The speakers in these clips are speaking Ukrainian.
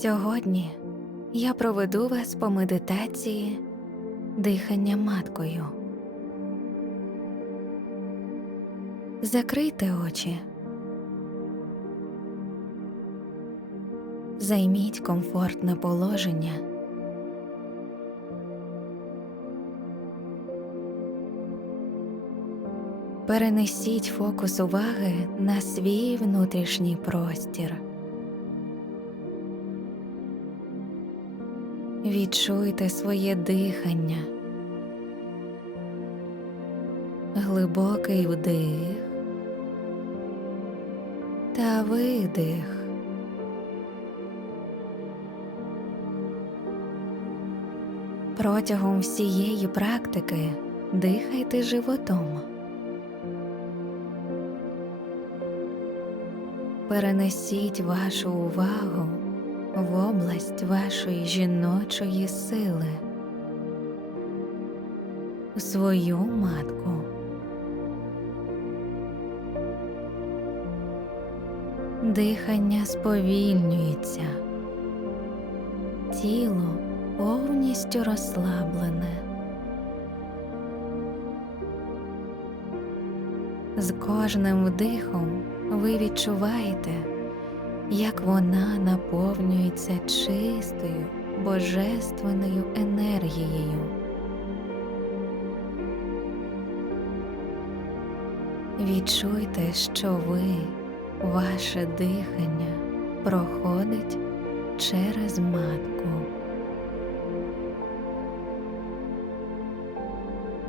Сьогодні я проведу вас по медитації дихання маткою. Закрийте очі. Займіть комфортне положення. Перенесіть фокус уваги на свій внутрішній простір. Відчуйте своє дихання. Глибокий вдих та видих. Протягом всієї практики дихайте животом. Перенесіть вашу увагу в область вашої жіночої сили, у свою матку. Дихання сповільнюється, тіло повністю розслаблене. З кожним вдихом ви відчуваєте, як вона наповнюється чистою божественною енергією. Відчуйте, що ви, ваше дихання проходить через матку.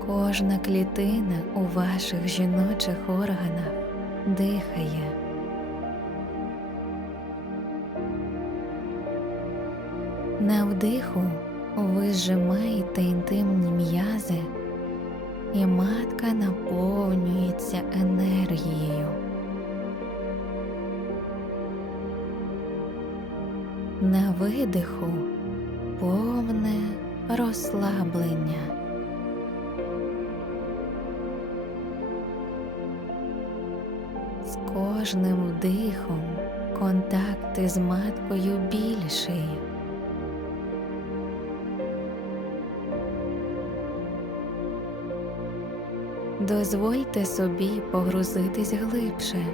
Кожна клітина у ваших жіночих органах дихає. На вдиху ви зжимаєте інтимні м'язи, і матка наповнюється енергією. На видиху повне розслаблення. З кожним вдихом контакти з маткою більший. Дозвольте собі погрузитись глибше.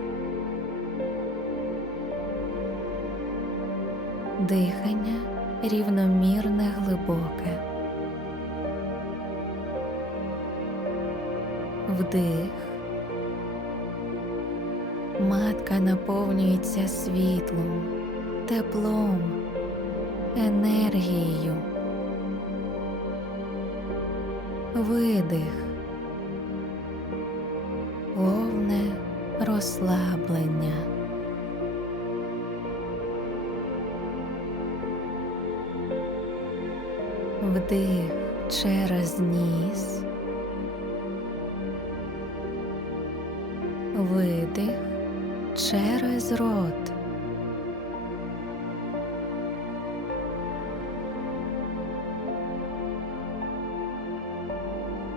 Дихання рівномірне глибоке. Вдих. Матка наповнюється світлом, теплом, енергією. Видих. Повне розслаблення. Вдих через ніс. Видих через рот.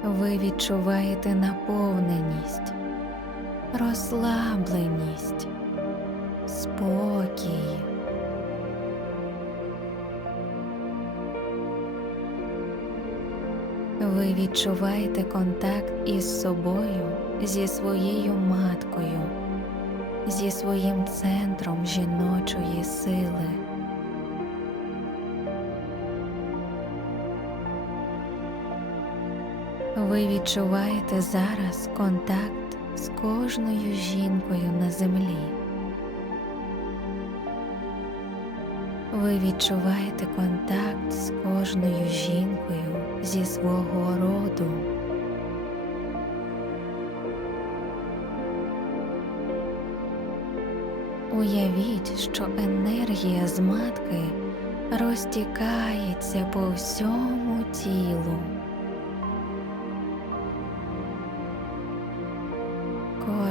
Ви відчуваєте наповненість, розслабленість, спокій. Ви відчуваєте контакт із собою, зі своєю маткою, зі своїм центром жіночої сили. Ви відчуваєте зараз контакт з кожною жінкою на землі. Ви відчуваєте контакт з кожною жінкою зі свого роду. Уявіть, що енергія з матки розтікається по всьому тілу.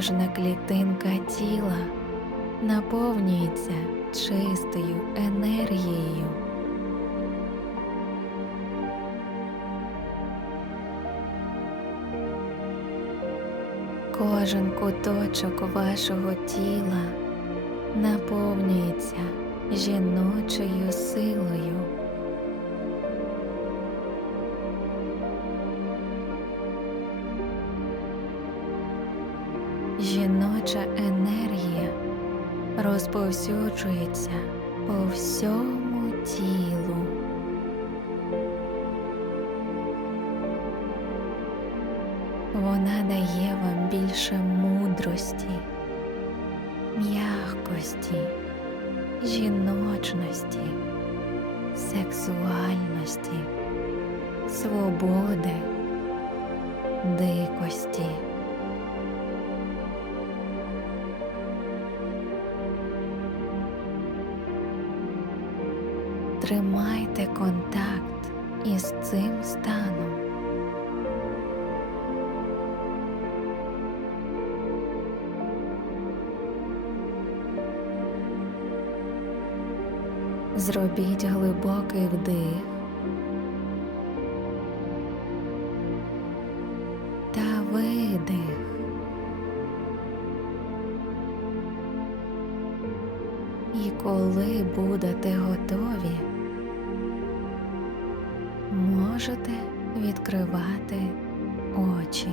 Кожна клітинка тіла наповнюється чистою енергією. Кожен куточок вашого тіла наповнюється жіночою силою. Жіноча енергія розповсюджується по всьому тілу. Вона дає вам більше мудрості, м'якості, жіночності, сексуальності, свободи, дикості. Тримайте контакт із цим станом. Зробіть глибокий вдих І коли будете готові, можете відкривати очі.